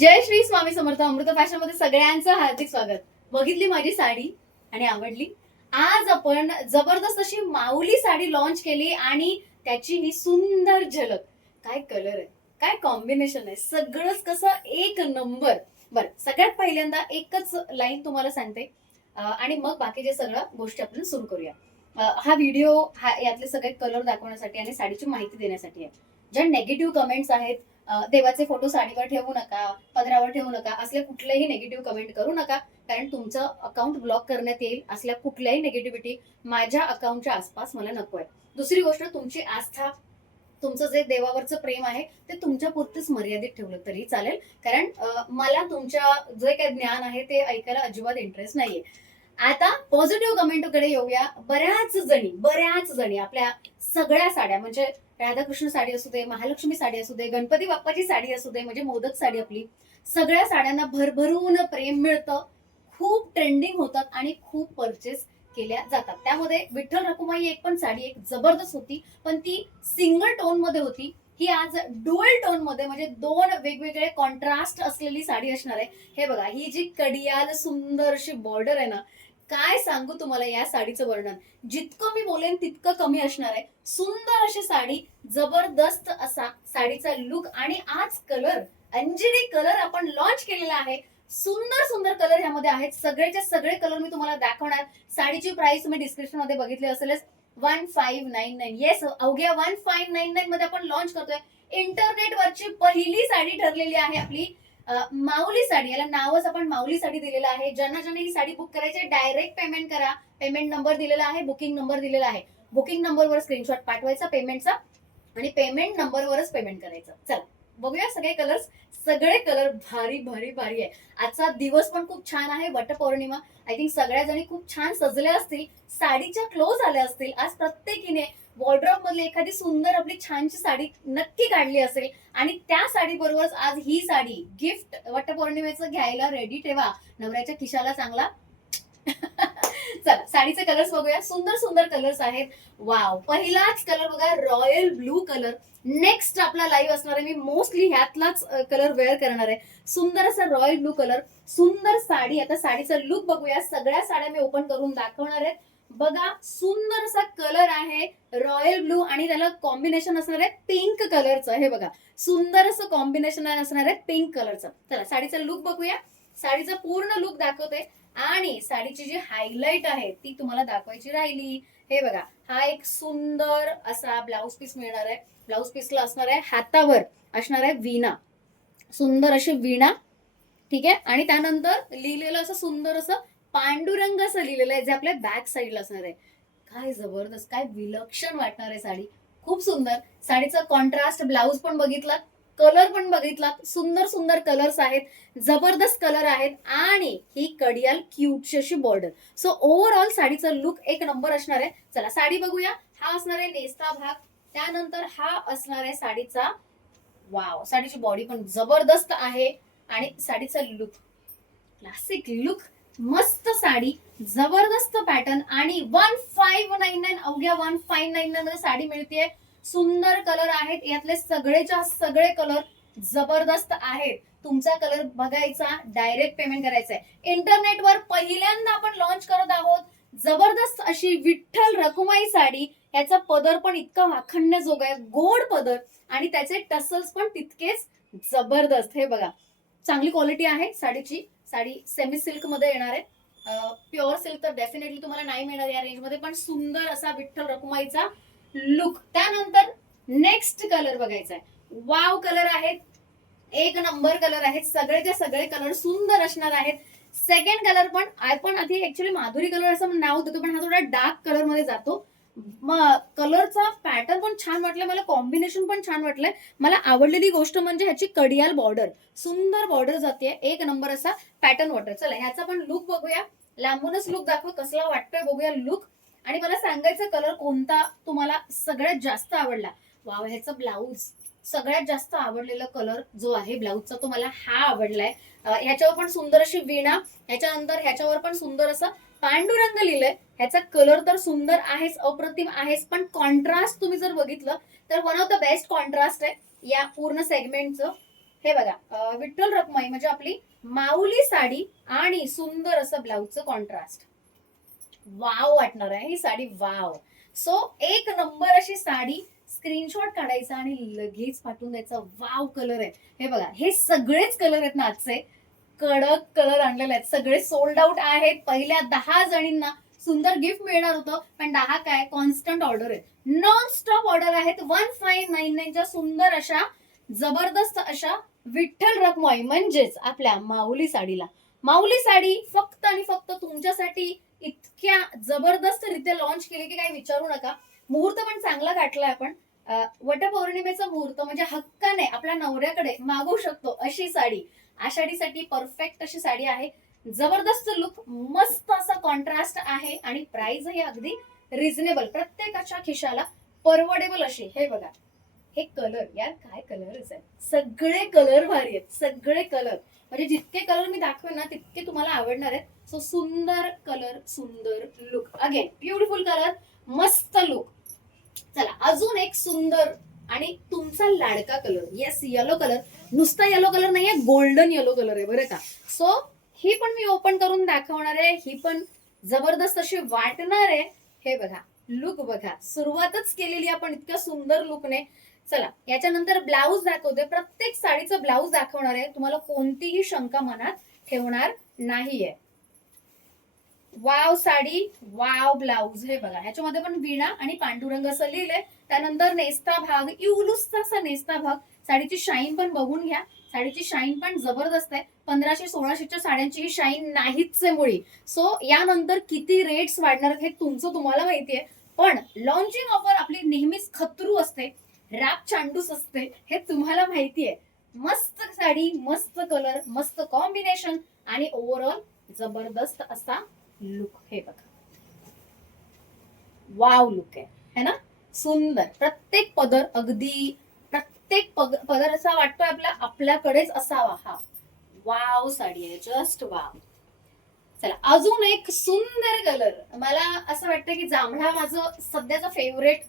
जय श्री स्वामी समर्थ. अमृत fashion मध्ये सगळ्यांचं हार्दिक स्वागत. बघितली माझी साडी आणि आवडली. आज आपण जबरदस्त अशी माऊली साडी लॉन्च केली आणि त्याची ही सुंदर झलक. काय कलर आहे, काय कॉम्बिनेशन आहे, सगळंच कसं एक नंबर. बर, सगळ्यात पहिल्यांदा एकच लाईन तुम्हाला सांगते आणि मग बाकीचे सगळ्या गोष्टी आपण सुरू करूया. हा व्हिडिओ यातले सगळे कलर दाखवण्यासाठी आणि साडीची माहिती देण्यासाठी आहे. ज्या नेगेटिव्ह कमेंट्स आहेत, देवाचे फोटो साडीवर ठेवू नका, पदरावर ठेवू नका, असले कुठलेही निगेटिव्ह कमेंट करू नका, कारण तुमचं अकाउंट ब्लॉक करण्यात येईल. असल्या कुठल्याही निगेटिव्हिटी माझ्या अकाउंटच्या आसपास मला नको आहे. दुसरी गोष्ट, तुमची आस्था, तुमचं जे देवावरचं प्रेम आहे ते तुमच्या पुरतेच मर्यादित ठेवलं तरी चालेल, कारण मला तुमच्या जे काही ज्ञान आहे ते ऐकायला अजिबात इंटरेस्ट नाहीये. आता पॉझिटिव्ह कमेंटकडे येऊया. बऱ्याच जणी आपल्या सगळ्या साड्या, म्हणजे राधाकृष्ण साडी असू दे, महालक्ष्मी साडी असू दे, गणपती बाप्पाची साडी असू दे, म्हणजे मोदक साडी, आपली सगळ्या साड्यांना भरभरून प्रेम मिळतं, खूप ट्रेंडिंग होतात आणि खूप परचेस केल्या जातात. त्यामध्ये विठ्ठल रखुमाई एक पण साडी एक जबरदस्त होती, पण ती सिंगल टोन मध्ये होती. ही आज डुअल टोन मध्ये, म्हणजे दोन वेगवेगळे कॉन्ट्रास्ट असलेली साडी असणार आहे. हे बघा, ही जी कडियाल सुंदर अशी बॉर्डर आहे ना, काय सांगू तुम्हाला या साडीचं वर्णन. जितकं मी बोलेन तितकं कमी असणार आहे. सुंदर अशी साडी, जबरदस्त असा साडीचा लुक आणि आज कलर, अंजिरी कलर आपण लॉन्च केलेला आहे. सुंदर सुंदर कलर ह्यामध्ये आहेत. सगळेचे सगळे कलर मी तुम्हाला दाखवणार. साडीची प्राइस तुम्ही डिस्क्रिप्शन मध्ये बघितली असेलच, 1599. येस, अवघ्या 1599 मध्ये आपण लॉन्च करतोय. इंटरनेटवरची पहिली साडी ठरलेली आहे आपली माऊली साडी. याला नावच आपण माऊली साडी दिलेलं आहे. ज्यांना ज्यांना ही साडी बुक करायची, डायरेक्ट पेमेंट करा. पेमेंट नंबर दिलेला आहे, बुकिंग नंबर दिलेला आहे. बुकिंग नंबरवर स्क्रीनशॉट पाठवायचा पेमेंटचा आणि पेमेंट नंबरवरच पेमेंट करायचं. चला बघूया सगळे कलर्स. सगळे कलर भारी भारी भारी आहे. आजचा दिवस पण खूप छान आहे, वटपौर्णिमा. आय थिंक सगळ्या जणी खूप छान सजल्या असतील, साडीच्या क्लोज आल्या असतील. आज प्रत्येकीने वॉर्डरोब मधली एखादी सुंदर आपली छानशी साडी नक्की काढली असेल आणि त्या साडी बरोबर आज ही साडी गिफ्ट वटपौर्णिमेचं घ्यायला रेडी ठेवा. नवऱ्याच्या खिशाला चांगला. चला साडीचे कलर्स बघूया. सुंदर सुंदर कलर्स आहेत. वाव, पहिलाच कलर बघा, रॉयल ब्लू कलर. नेक्स्ट आपला लाईव्ह असणार आहे, मी मोस्टली ह्यातलाच कलर वेअर करणार आहे. सुंदर असा रॉयल ब्लू कलर, सुंदर साडी. आता साडीचा लुक बघूया. सगळ्या साड्या मी ओपन करून दाखवणार आहे. बघा, सुंदर असा कलर आहे रॉयल ब्लू आणि त्याला कॉम्बिनेशन असणार आहे पिंक कलरचं. हे बघा, सुंदर असं कॉम्बिनेशन असणार आहे पिंक कलरचं. चला साडीचा लुक बघूया. साडीचा पूर्ण लुक दाखवते आणि साडीची जी हायलाइट आहे ती तुम्हाला दाखवायची राहिली. हे बघा, हा एक सुंदर असा ब्लाउज पीस मिळणार आहे. ब्लाउज पीसला असणार आहे, हातावर असणार आहे वीणा, सुंदर अशी वीणा. ठीक आहे, आणि त्यानंतर लिहिलेलं असं सुंदर असं पांडुरंग असं लिहिलेलं आहे, जे आपल्या बॅक साईडला असणार आहे. काय जबरदस्त, काय विलक्षण वाटणार आहे साडी. खूप सुंदर. साडीचा कॉन्ट्रास्ट ब्लाउज पण बघितलात, कलर पण बघितलात. सुंदर सुंदर कलर्स आहेत, जबरदस्त कलर आहेत आणि ही कडियाल क्यूटची अशी बॉर्डर. सो ओव्हरऑल साडीचा लुक एक नंबर असणार आहे. चला साडी बघूया. हा असणार आहे नेसता भाग, त्यानंतर हा असणार आहे साडीचा. वाव, साडीची बॉडी पण जबरदस्त आहे आणि साडीचा लुक क्लासिक लुक, मस्त साडी, जबरदस्त पॅटर्न आणि 1599, अवघ्या 1599 मध्ये साडी मिळते. सुंदर कलर आहेत, यातले सगळेच्या सगळे कलर जबरदस्त आहेत. तुमचा कलर बघायचा, डायरेक्ट पेमेंट करायचं आहे. इंटरनेटवर पहिल्यांदा आपण लॉन्च करत आहोत जबरदस्त अशी विठ्ठल रखुमाई साडी. याचा पदर पण इतका वाखण्याजोगा आहे, गोड पदर, आणि त्याचे टसल्स पण तितकेच जबरदस्त. हे बघा, चांगली क्वालिटी आहे साडीची. साडी सेमी सिल्क मध्ये येणार आहे. प्युअर सिल्क तर डेफिनेटली तुम्हाला नाही मिळणार या रेंज मध्ये, पण सुंदर असा विठ्ठल रखुमाईचा लुक. त्यानंतर नेक्स्ट कलर बघायचा आहे. वाव कलर आहेत, एक नंबर कलर आहेत. सगळेचे सगळे कलर सुंदर असणार आहेत. सेकंड कलर पण आपण आधी ऍक्च्युअली माधुरी कलर असं नाव देतो, पण हा थोडा डार्क कलर मध्ये जातो. कलरचा पॅटर्न पण छान वाटलं मला, कॉम्बिनेशन पण छान वाटलंय मला. आवडलेली गोष्ट म्हणजे ह्याची कडियाल बॉर्डर, सुंदर बॉर्डर जाते, एक नंबर असा पॅटर्न वाटतोय. चला ह्याचा पण लुक बघूया. लांबूनच लुक दाखव कसला वाटतोय बघूया लुक. आणि मला सांगायचं कलर कोणता तुम्हाला सगळ्यात जास्त आवडला. वाव, ह्याचा ब्लाऊज सगळ्यात जास्त आवडलेला कलर जो आहे ब्लाऊजचा तो मला हा आवडलाय. ह्याच्यावर पण सुंदर अशी वीणा, ह्याच्यानंतर ह्याच्यावर पण सुंदर असं पांडुरंग लिहिलंय. ह्याचा कलर तर सुंदर आहेच, अप्रतिम आहेच, पण कॉन्ट्रास्ट तुम्ही जर बघितलं तर one of the best contrast आहे या पूर्ण सेगमेंटचं. हे बघा विठ्ठल रखुमाई म्हणजे आपली माऊली साडी आणि सुंदर असं ब्लाऊजचं कॉन्ट्रास्ट. वाव वाटणार आहे ही साडी, वाव. सो एक नंबर अशी साडी, स्क्रीनशॉट काढायचा आणि लगेच पाठवून द्यायचा. वाव कलर आहे, हे बघा हे सगळेच कलर आहेत ना आजचे, कडक कलर आणलेले आहेत, सगळे सोल्ड आउट आहेत. पहिल्या 10 जणींना सुंदर गिफ्ट मिळणार होतं, पण 10 काय कॉन्स्टंट ऑर्डर आहे, नॉन स्टॉप ऑर्डर आहेत. 1599च्या सुंदर अशा जबरदस्त अशा विठ्ठल रखुमाई म्हणजेच आपल्या माऊली साडीला. माऊली साडी फक्त आणि फक्त तुमच्यासाठी इतक्या जबरदस्त रित्या लॉन्च केली की काही विचारू नका. मुहूर्त पण चांगला गाठलाय आपण. वटपौर्णिमेचा मुहूर्त म्हणजे हक्काने आपल्या नवऱ्याकडे मागू शकतो अशी साडी, आषाढीसाठी परफेक्ट अशी साडी आहे. जबरदस्त लुक, मस्त असा कॉन्ट्रास्ट आहे आणि प्राइस ही अगदी रिझनेबल, प्रत्येकाच्या खिशाला परवडेबल अशी. हे बघा हे कलर, यार काय कलरच आहे, सगळे कलर भारी आहेत, सगळे कलर म्हणजे जितके कलर मी दाखवेन ना तितके तुम्हाला आवडणार आहेत. सो सुंदर कलर, सुंदर लुक, अगेन ब्युटिफुल कलर, मस्त लुक. चला अजून एक सुंदर आणि तुमचा लाडका कलर, येस येलो कलर. नुसता येलो कलर नाहीये, गोल्डन येलो कलर आहे बरं का. सो ही पण मी ओपन करून दाखवणार आहे, ही पण जबरदस्त अशी वाटणार आहे. हे बघा लुक बघा, सुरुवातच केलेली आपण इतक्या सुंदर लुकने. चला याच्यानंतर ब्लाऊज दाखवते, प्रत्येक साडीचं ब्लाऊज दाखवणार आहे, तुम्हाला कोणतीही शंका मनात ठेवणार नाहीये. Wow sari, wow blouse. हे बघा ह्याच्यामध्ये पण विणा आणि पांडुरंग असं लिहिलंय. त्यानंतर नेस्ता भाग, इवलुसचा असा नेस्ता भाग. साडीची शाईन पण बघून घ्या, साडीची शाईन पण जबरदस्त आहे. 1500-1600च्या साड्यांची ही शाईन नाहीच आहे मुळी. सो यानंतर किती रेट्स वाढणार हे तुमचं तुम्हाला माहितीये, पण लॉन्चिंग ऑफर आपली नेहमीच खतरू असते, राप चांडूस असते, हे तुम्हाला माहितीये. मस्त साडी, मस्त कलर, मस्त कॉम्बिनेशन आणि ओव्हरऑल जबरदस्त असा लुक. हे बघा वाव लुक आहे, है ना, सुंदर. प्रत्येक पदर, अगदी प्रत्येक पदर असा वाटतोय आपल्याकडेच असावा. हा वाव साडी आहे, जस्ट वाव. चला अजून एक सुंदर कलर, मला असं वाटतं की जांभळा माझं सध्याचं फेवरेट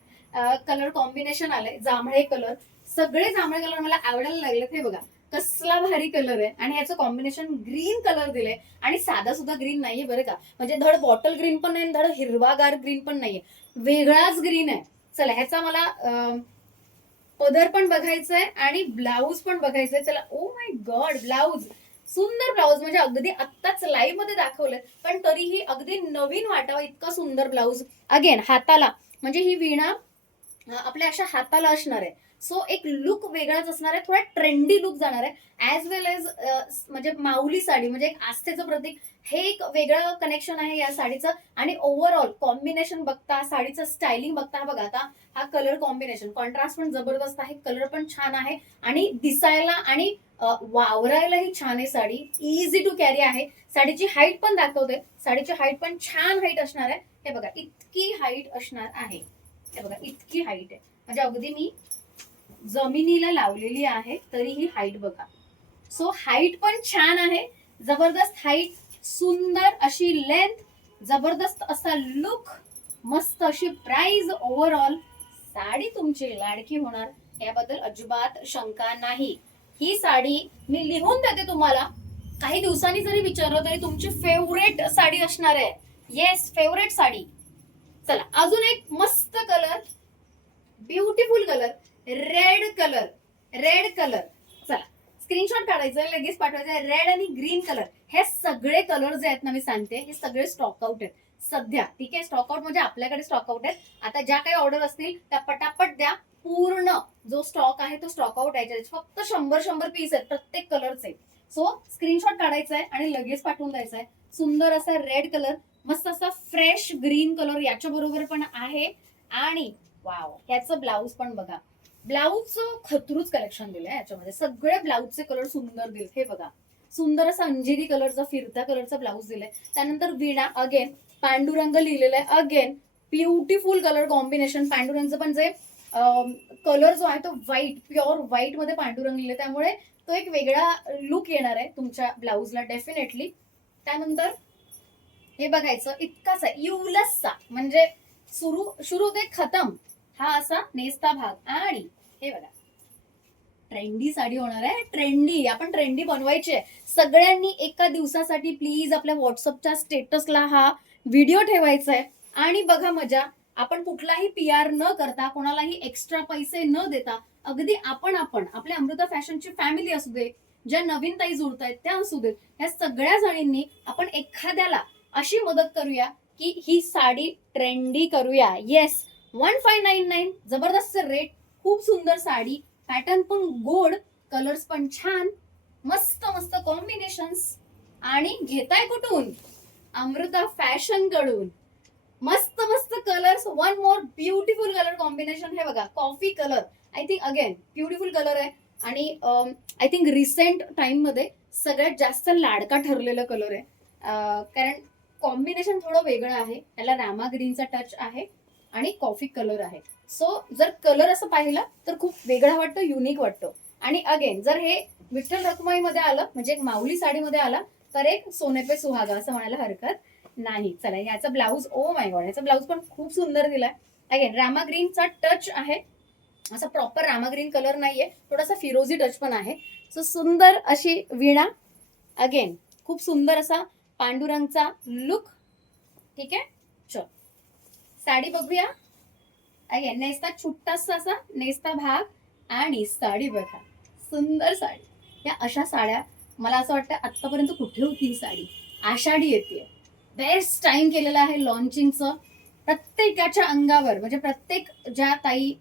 कलर कॉम्बिनेशन आलंय, जांभळे कलर. सगळे जांभळे कलर मला आवडायला लागलेत. हे बघा कसला भारी कलर आहे आणि याचं कॉम्बिनेशन ग्रीन कलर दिलंय आणि साधा सुद्धा ग्रीन नाहीये बरं का, म्हणजे धड बॉटल ग्रीन पण नाही, धड हिरवागार ग्रीन पण नाहीये, वेगळाच ग्रीन आहे. चला ह्याचा मला पदर पण बघायचंय आणि ब्लाऊज पण बघायचंय. चला ओ माय गॉड, ब्लाऊज सुंदर, ब्लाऊज म्हणजे अगदी आत्ताच लाईव्ह मध्ये दाखवलंय पण तरीही अगदी नवीन वाटावा इतका सुंदर ब्लाऊज. अगेन हाताला म्हणजे ही विणा आपल्या अशा हाताला असणार आहे. सो एक लुक वेगळाच असणार आहे, थोडा ट्रेंडी लुक जाणार आहे. ऍज वेल एज म्हणजे माऊली साडी म्हणजे एक आस्थेचं प्रतीक, हे एक वेगळं कनेक्शन आहे या साडीचं. आणि ओव्हरऑल कॉम्बिनेशन बघता, साडीचं स्टायलिंग बघता, बघा आता हा कलर कॉम्बिनेशन, कॉन्ट्रास्ट पण जबरदस्त आहे, कलर पण छान आहे आणि दिसायला आणि वावरायलाही छान आहे साडी. इझी टू कॅरी आहे. साडीची हाईट पण दाखवते, साडीची हाईट पण छान हाईट असणार आहे. हे बघा इतकी हाईट असणार आहे, हे बघा इतकी हाईट आहे, म्हणजे अगदी मी जमिनीला लावलेली आहे तरीही हाईट बघा. सो हाईट पण छान आहे, जबरदस्त हाईट, सुंदर अशी लेंथ, जबरदस्त असा लुक, मस्त अशी प्राइस. ओव्हरऑल साडी तुमची लाडकी होणार याबद्दल अजिबात शंका नाही. ही साडी मी लिहून देते तुम्हाला, काही दिवसांनी जरी विचारलं तरी तुमची फेवरेट साडी असणार आहे. Yes, favourite sari. चला अजून एक मस्त colour, beautiful colour, red colour, red colour. चला स्क्रीनशॉट काढायचं, लगेच पाठवायचं. रेड आणि ग्रीन कलर, हे सगळे कलर जे आहेत ना मी सांगते, हे सगळे स्टॉक आउट आहेत सध्या. ठीक आहे, स्टॉक आउट म्हणजे आपल्याकडे स्टॉक आउट आहेत. आता ज्या काही ऑर्डर असतील त्या पटापट द्या, पूर्ण जो स्टॉक आहे तो स्टॉक आउट आहे. फक्त 100 पीस आहेत प्रत्येक कलरचे. सो स्क्रीनशॉट काढायचा आहे आणि लगेच पाठवून द्यायचा आहे. सुंदर असा रेड कलर, मस्त असा फ्रेश ग्रीन कलर याच्या बरोबर पण आहे. आणि वाव, याचं ब्लाऊज पण बघा, ब्लाऊजचं खतरूच कलेक्शन दिलंय याच्यामध्ये, सगळे ब्लाऊजचे कलर सुंदर दिले. हे बघा सुंदर असा अंजिरी कलरचा, फिरत्या कलरचा ब्लाऊज दिलाय. त्यानंतर विणा, अगेन पांडुरंग लिहिलेला आहे, अगेन ब्युटिफुल कलर कॉम्बिनेशन. पांडुरंगचं पण जे कलर जो आहे तो व्हाईट, प्युअर व्हाईट मध्ये पांडुरंग लिहिले, त्यामुळे तो एक वेगळा लुक येणार आहे तुमच्या ब्लाऊजला डेफिनेटली. त्यानंतर हे बघायचं, इतकाच आहे युलसचा, म्हणजे सुरू ते खतम, हा असा नेस्ता भाग. आणि हे बघा ट्रेंडी साडी होणार आहे. ट्रेंडी, आपण ट्रेंडी बनवायची आहे. सगळ्यांनी एका दिवसासाठी प्लीज आपल्या व्हॉट्सअपच्या स्टेटसला हा व्हिडिओ ठेवायचा आहे आणि बघा मजा. आपण कुठलाही PR न करता, कोणालाही एक्स्ट्रा पैसे न देता, अगदी आपण आपल्या अमृता फॅशनची फॅमिली असू दे, ज्या नवीन ताई जुळत आहेत त्या असू देत, या सगळ्या जणींनी आपण एखाद्याला अशी मदत करूया की ही साडी ट्रेंडी करूया. येस, 1599 जबरदस्त रेट, खूप सुंदर साडी, पॅटर्न पण गोड, कलर्स पण छान, मस्त मस्त कॉम्बिनेशन्स. आणि घेताय कुठून? अमृता फॅशन कडून. मस्त मस्त colours, one more beautiful colour combination. हे बघा, coffee colour, I think again beautiful colour आहे आणि आय थिंक रिसेंट टाइम मध्ये सगळ्यात जास्त लाडका ठरलेला कलर आहे. कारण कॉम्बिनेशन थोडं वेगळं आहे, त्याला रामा ग्रीनचा टच आहे आणि कॉफी कलर आहे. सो जर कलर असं पाहिला तर खूप वेगळा वाटतो, युनिक वाटतो. आणि अगेन जर हे विठ्ठल रखुमाई मध्ये आलं, म्हणजे एक माऊली साडीमध्ये आला, तर एक सोने पे सुहागा असं म्हणायला हरकत नाही. चला, याचा ब्लाऊज, ओ माय गॉड, याचा ब्लाऊज पण खूप सुंदर दिलाय. अगेन रामा ग्रीनचा टच आहे, असा प्रॉपर रामा ग्रीन कलर नाहीये, थोडासा फिरोजी टच पण आहे. सो सुंदर अशी वीणा, अगेन खूप सुंदर असा पांडुरंगचा लुक. ठीक आहे, चल साडी बघूया. अगेन नेसता छोटासा असा नेसता भाग आणि साडी बघा, सुंदर साडी. या अशा साड्या मला असं वाटतं आतापर्यंत कुठे होती ही साडी. आषाढी येते, बेस्ट टाइम केलेला आहे लॉन्चिंगचं. प्रत्येकाच्या अंगावर, म्हणजे प्रत्येक ज्या ताई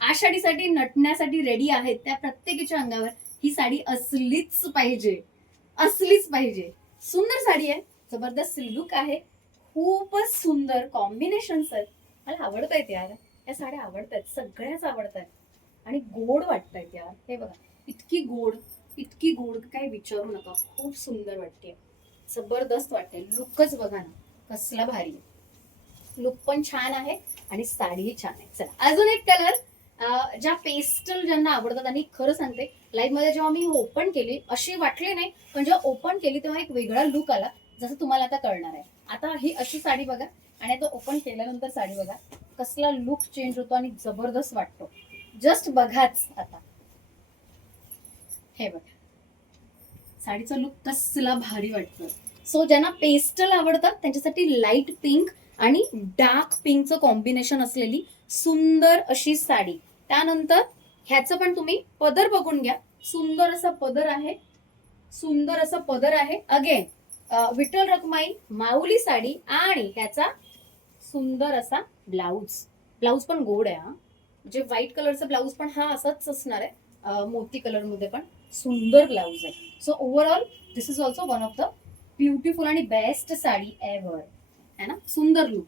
आषाढीसाठी नटण्यासाठी रेडी आहेत त्या प्रत्येकाच्या अंगावर ही साडी असलीच पाहिजे, असलीच पाहिजे. सुंदर साडी आहे, जबरदस्त लुक आहे, खूपच सुंदर कॉम्बिनेशन्स आहेत. मला आवडत आहेत यार, या साड्या आवडत आहेत, सगळ्याच आवडत आहेत आणि गोड वाटत आहेत यार. हे बघा, इतकी गोड, इतकी गोड, काही विचारू नका, खूप सुंदर वाटते, जबरदस्त वाटते. लुकच बघा ना, कसला भारी आहे. लुक पण छान आहे आणि साडीही छान आहे. चला अजून एक कलर, ज्या पेस्टल ज्यांना आवडतात. आणि खरं सांगते, लाईव्ह मध्ये जेव्हा मी ओपन केली अशी वाटली नाही, पण जेव्हा ओपन केली तेव्हा एक वेगळा लुक आला, जसं तुम्हाला आता कळणार आहे. आता ही अशी साडी बघा आणि आता ओपन केल्यानंतर साडी बघा, कसला लुक चेंज होतो आणि जबरदस्त वाटतो. जस्ट बघाच आता, हे बघा साडीचा लुक कसला भारी वाटतं. सो ज्यांना पेस्टल आवडतात त्यांच्यासाठी लाईट पिंक आणि डार्क पिंकचं कॉम्बिनेशन असलेली सुंदर अशी साडी. त्यानंतर ह्याचं पण तुम्ही पदर बघून घ्या, सुंदर असा पदर आहे, सुंदर असा पदर आहे. अगेन विठ्ठल रखुमाई माऊली साडी आणि ह्याचा सुंदर असा ब्लाऊज. ब्लाऊज पण गोड आहे हा, म्हणजे व्हाईट कलरचा ब्लाऊज पण हा असाच असणार आहे, मोती कलर मध्ये पण सुंदर ब्लाऊज आहे. So overall this is also one of the beautiful आणि बेस्ट साडी एव्हर, है ना. सुंदर लुक,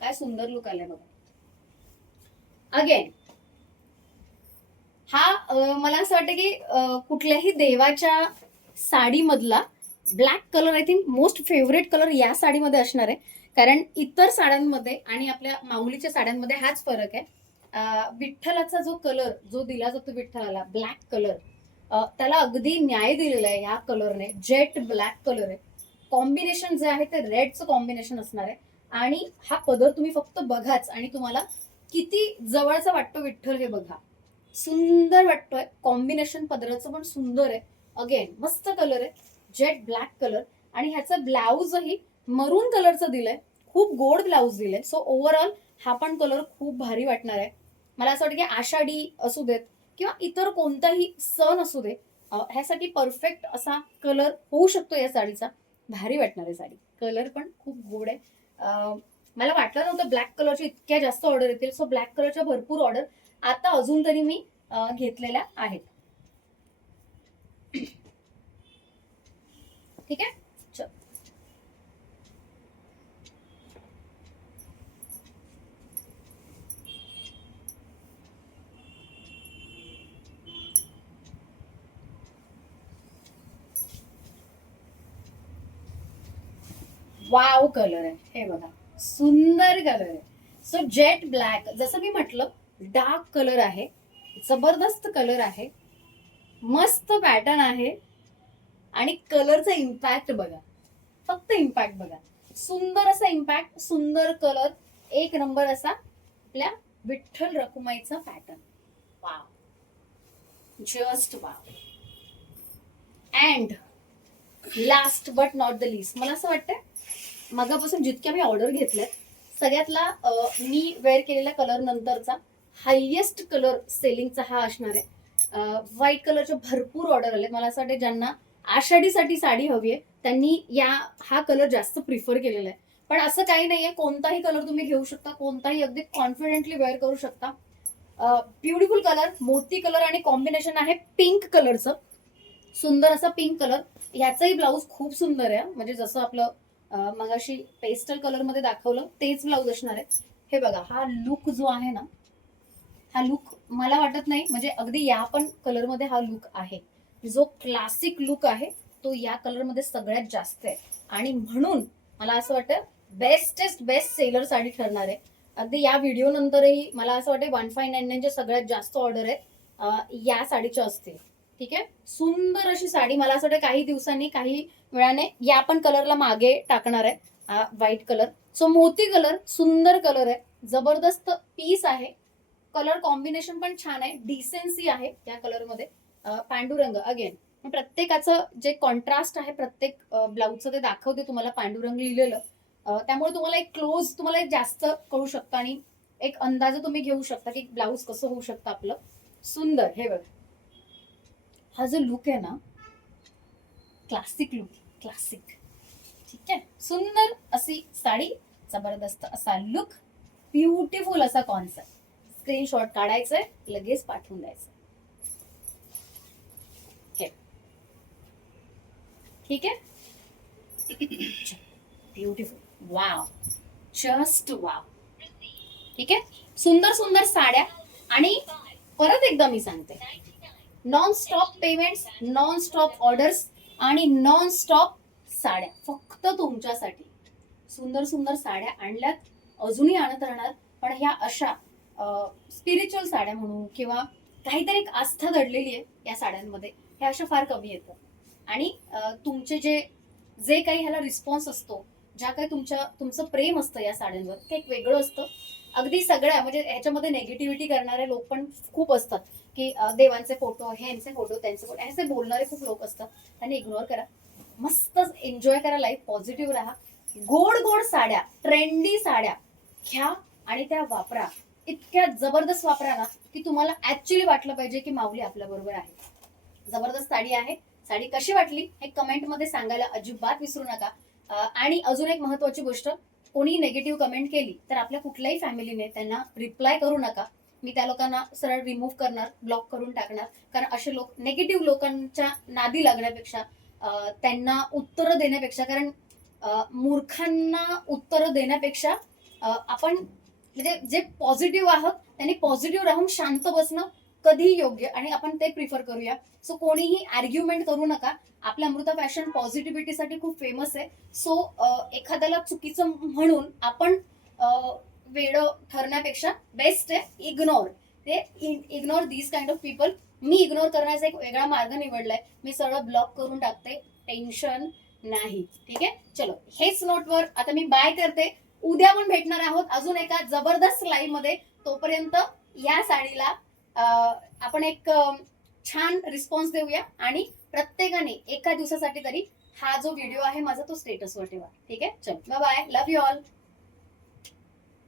काय सुंदर लुक आलाय बघा. अगेन हा मला असं वाटतं की कुठल्याही देवाच्या साडीमधला black colour I think most favourite colour या साडीमध्ये असणार आहे. कारण इतर साड्यांमध्ये आणि आपल्या माऊलीच्या साड्यांमध्ये हाच फरक आहे. विठ्ठलाचा जो कलर जो दिला जातो विठ्ठलाला, ब्लॅक कलर, त्याला अगदी न्याय दिलेला आहे या कलरने. जेट ब्लॅक कलर आहे, कॉम्बिनेशन जे आहे ते रेडचं कॉम्बिनेशन असणार आहे. आणि हा पदर तुम्ही फक्त बघाच आणि तुम्हाला किती जवळचा वाटतो विठ्ठल हे बघा, सुंदर वाटतोय. कॉम्बिनेशन पदराचं पण सुंदर आहे. अगेन मस्त कलर आहे, जेट ब्लॅक कलर. आणि ह्याचा ब्लाऊजही मरून कलरचं दिलंय, खूप गोड ब्लाऊज दिलंय. सो ओव्हरऑल हा पण कलर खूप भारी वाटणार आहे. मला असं वाटतं की आषाढी असू देत किंवा इतर कोणताही सण असू दे, ह्यासाठी परफेक्ट असा कलर होऊ शकतो या साडीचा. भारी वाटणार आहे साडी, कलर पण खूप गोड आहे. मला वाटलं नव्हतं ब्लॅक कलरच्या इतक्या जास्त ऑर्डर येतील. सो ब्लॅक कलरच्या भरपूर ऑर्डर आता अजून तरी मी घेतलेल्या आहेत. ठीक आहे, चल. वाव कलर आहे, हे बघा सुंदर कलर आहे. सो जेट ब्लॅक, जसं मी म्हटलं डार्क कलर आहे, जबरदस्त कलर आहे, मस्त पॅटर्न आहे. आणि कलरचा इम्पॅक्ट बघा, फक्त इम्पॅक्ट बघा, सुंदर असा इम्पॅक्ट, सुंदर कलर, एक नंबर असा आपल्या विठ्ठल रखुमाईचा pattern. Wow, just wow. And last but not the list, मला असं वाटतं मगापासून जितक्या मी ऑर्डर घेतल्यात सगळ्यातला मी वेअर केलेल्या कलर नंतरचा हायेस्ट कलर सेलिंगचा हा असणार आहे. व्हाईट कलरचे भरपूर ऑर्डर आले. मला असं वाटतं ज्यांना आषाढीसाठी साडी हवी आहे त्यांनी हा कलर जास्त प्रिफर केलेला आहे. पण असं काही नाहीये, कोणताही कलर तुम्ही घेऊ शकता, कोणताही अगदी कॉन्फिडेंटली वेअर करू शकता. ब्युटिफुल कलर, मोती कलर आणि कॉम्बिनेशन आहे पिंक कलरचं, सुंदर असा पिंक कलर. ह्याचाही ब्लाऊज खूप सुंदर आहे, म्हणजे जसं आपलं मगाशी पेस्टल कलर मध्ये दाखवलं तेच ब्लाऊज असणार आहे. हे बघा, हा लुक जो आहे ना, हा लुक मला वाटत नाही म्हणजे अगदी या पण कलर मध्ये हा लुक आहे. जो क्लासिक लुक आहे तो या कलर मध्ये सगळ्यात जास्त आहे आणि म्हणून मला असं वाटतं बेस्टेस्ट बेस्ट सेलर साडी ठरणार आहे. अगदी या व्हिडिओ नंतरही मला असं वाटतं 1599 सगळ्यात जास्त ऑर्डर आहेत या साडीच्या असतील. ठीक आहे, सुंदर अशी साडी. मला असं वाटतं काही दिवसांनी काही वेळाने या पण कलरला मागे टाकणार आहे, व्हाईट कलर. सो मोती कलर, सुंदर कलर आहे, जबरदस्त पीस आहे. कलर कॉम्बिनेशन पण छान आहे, डिसेन्सी आहे या कलर मध्ये. पांडुरंग अगेन प्रत्येकाचं जे कॉन्ट्रास्ट आहे प्रत्येक ब्लाऊजचं ते दाखवते तुम्हाला पांडुरंग लिहिलेलं. त्यामुळे तुम्हाला एक क्लोज तुम्हाला एक जास्त कळू शकतं आणि एक अंदाज तुम्ही घेऊ शकता की ब्लाऊज कसं होऊ शकतं आपलं. सुंदर. हे बघ, हा जो लुक आहे ना, क्लासिक लुक, क्लासिक. ठीक आहे, सुंदर अशी साडी, जबरदस्त असा लुक, ब्युटिफुल असा कॉन्सेप्ट. स्क्रीनशॉट काढायचंय, लगेच पाठवून द्यायचं. ठीक आहे, ब्युटिफुल, वाव, जस्ट वाव. ठीक आहे, सुंदर सुंदर साड्या. आणि परत एकदा मी सांगते, non stop payments, non stop orders आणि नॉन स्टॉप साड्या फक्त तुमच्यासाठी. सुंदर सुंदर साड्या आणल्यात, अजूनही आणत राहणार. पण ह्या अशा स्पिरिच्युअल साड्या म्हणू किंवा काहीतरी एक आस्था दडलेली आहे या साड्यांमध्ये, हे अशा फार कमी येतं. आणि तुमचे जे जे काही ह्याला रिस्पॉन्स असतो, ज्या काही तुमचं प्रेम असतं या साड्यांवर, ते एक वेगळं असतं. अगदी सगळ्या म्हणजे ह्याच्यामध्ये नेगेटिव्हिटी करणारे लोक पण खूप असतात की देवांचे फोटो, ह्यांचे फोटो, त्यांचे फोटो, असे बोलणारे खूप लोक असतात. त्यांनी इग्नोर करा, मस्त एन्जॉय करा लाईफ, पॉझिटिव्ह राहा. गोड गोड साड्या, ट्रेंडी साड्या घ्या आणि त्या वापरा. इतक्या जबरदस्त वापरा ना की तुम्हाला ऍक्च्युली वाटलं पाहिजे की माऊली आपल्या बरोबर आहे. जबरदस्त साडी आहे. साडी कशी वाटली हे कमेंट मध्ये सांगायला अजिबात विसरू नका. आणि अजून एक महत्वाची गोष्ट, कोणी नेगेटिव्ह कमेंट केली तर आपल्या कुठल्याही फॅमिलीने त्यांना रिप्लाय करू नका. मी त्या लोकांना सरळ रिमूव्ह करणार, ब्लॉक करून टाकणार. कारण असे लोक, नेगेटिव्ह लोकांच्या नादी लागण्यापेक्षा, त्यांना उत्तरं देण्यापेक्षा, कारण मूर्खांना उत्तरं देण्यापेक्षा आपण म्हणजे जे पॉझिटिव्ह आहोत त्यांनी पॉझिटिव्ह राहून शांत बसणं कधीही योग्य, आणि आपण ते प्रिफर करूया. सो कोणीही आर्ग्युमेंट करू नका. आपल्या अमृता फॅशन पॉझिटिव्हिटीसाठी खूप फेमस आहे. सो एखाद्याला चुकीचं म्हणून आपण वेड ठरण्यापेक्षा बेस्ट आहे इग्नोर. ते ignore these kind of people. Me ignore करण्याचा एक वेगळा मार्ग निवडलाय, मी सरळ ब्लॉक करून टाकते, टेन्शन नाही. ठीक आहे, चलो हेच नोटवर आता मी बाय करते. उद्या पण भेटणार आहोत अजून एका जबरदस्त लाईव्ह मध्ये. तोपर्यंत या साडीला आपण एक छान रिस्पॉन्स देऊया आणि प्रत्येकाने एका दिवसासाठी तरी हा जो व्हिडिओ आहे माझा तो स्टेटसवर ठेवा. ठीक आहे, चल bye bye, love you all.